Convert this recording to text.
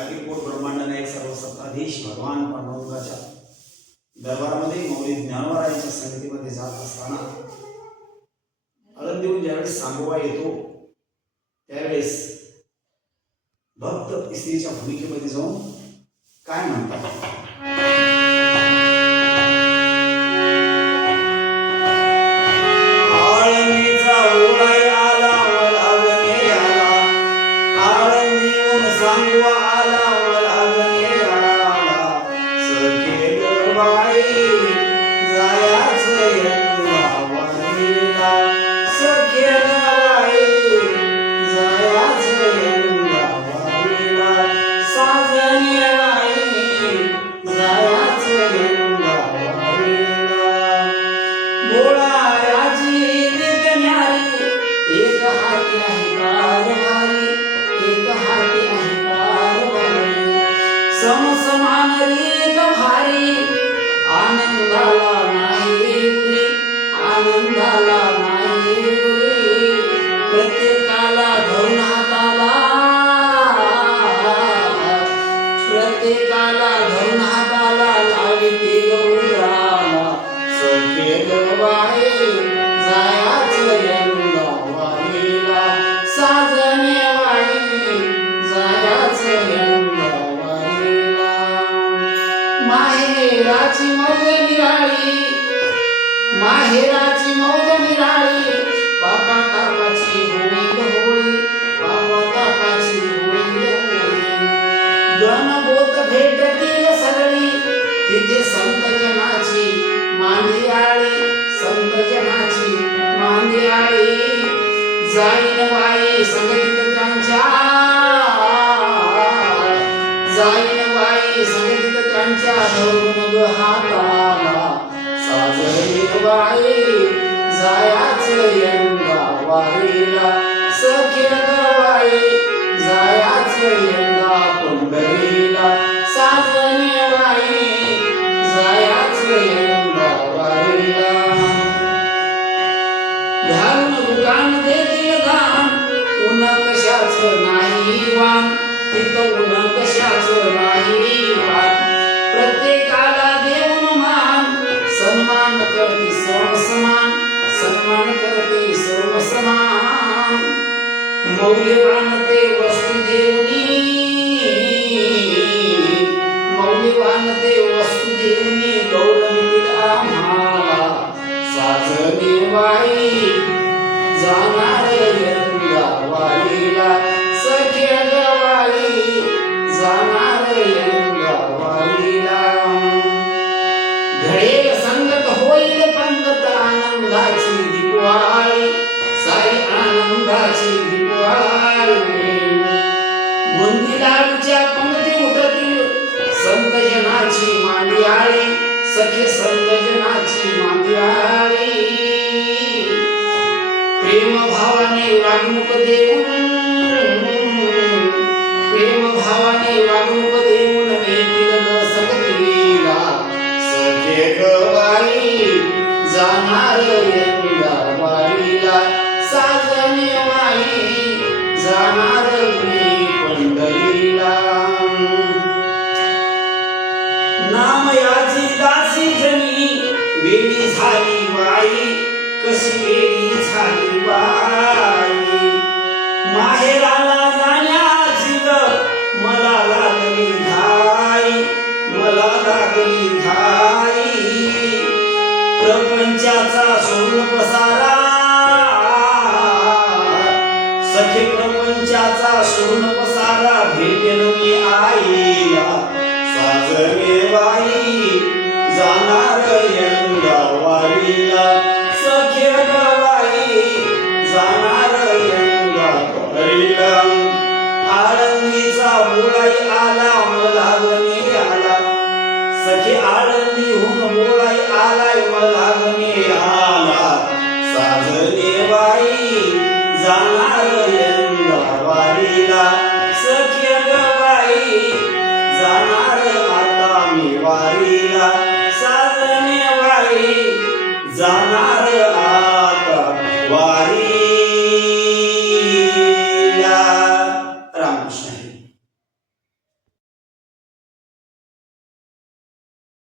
अखिल coat ब्रह्मांड नायक सर्व सत्ताधीश भगवान पांडुरंगाच्या दरबारामध्ये मौली ज्ञानवरायांच्या संगतीमध्ये जात असताना आनंद देऊन ज्यावेळेस सांगोबा येतो त्यावेळेस भक्त स्त्रीच्या भूमिकेमध्ये जाऊन काय म्हणतात, समान रीत भारी आनंदाला नाही उरी, आनंदाला नाही उरी, प्रत्येकाला धरून हाताला, प्रत्येकाला धरून हाताला लावी ती गौराला सखे गवाई जायाचं यंदा वारीला, साजने वाई जायाचं यंदा माहेराची मौज निराळी, माहेराची मौज निराळी, बापा तापाची होईल होळी, बापा तापाची होईल होळी, गणगोत भेटतील सगळी तिथे संत जनाची मांदियाळी, संत जनाची मांदियाळी, जाईन बाई संगीत त्यांच्या, जाईन बाई संगीत त्यांच्या धरून ग हाताला, साजरी बाई जायाचं यंदा वारीला, सखे बाई जायाचं यंदा पंढरीला, साजरी बाई जायाचं यंदा वारीला, घालून दुकान देतील दान, उन कशाचं नाही वान, तिथं उन कशाचं नाही वान, प्रत्येकाला देऊन मान, सन्मान करते सर्व समान, सन्मान करते सर्व समान, मौल्यवान ते वस्तू देऊनी, मौल्यवान ते वस्तू देऊनी गौरवितील आम्हाला, साजनी बाई जाणार यंदा वारीला, सखे गवाई जाणार यंदा वारीला, घडेल संगत होईल पंगत आनंदाची दिवाळी, साई आनंदाची दिवाळी, बुंदी लाडूच्या पंगती उठतील संत जनाची मांदियाळी, सखे संत जनाची मांदियाळी, प्रेम भावाने वागणूक देऊन, प्रेम भावाने वागणूक देऊन येतील ग संगतीला, सखे गवाई जाणार यंदा वारीला, साजने वाई जाणार मी पंढरीला, नाम याची दासी जनी वेळी झाली बाई, कशी वेळी झाली बाई, माहेराला जाण्याची मला लागली घाई, मला लागली घाई, प्रपंचाचा सोडून पसारा, सखे प्रपंचाचा सोडून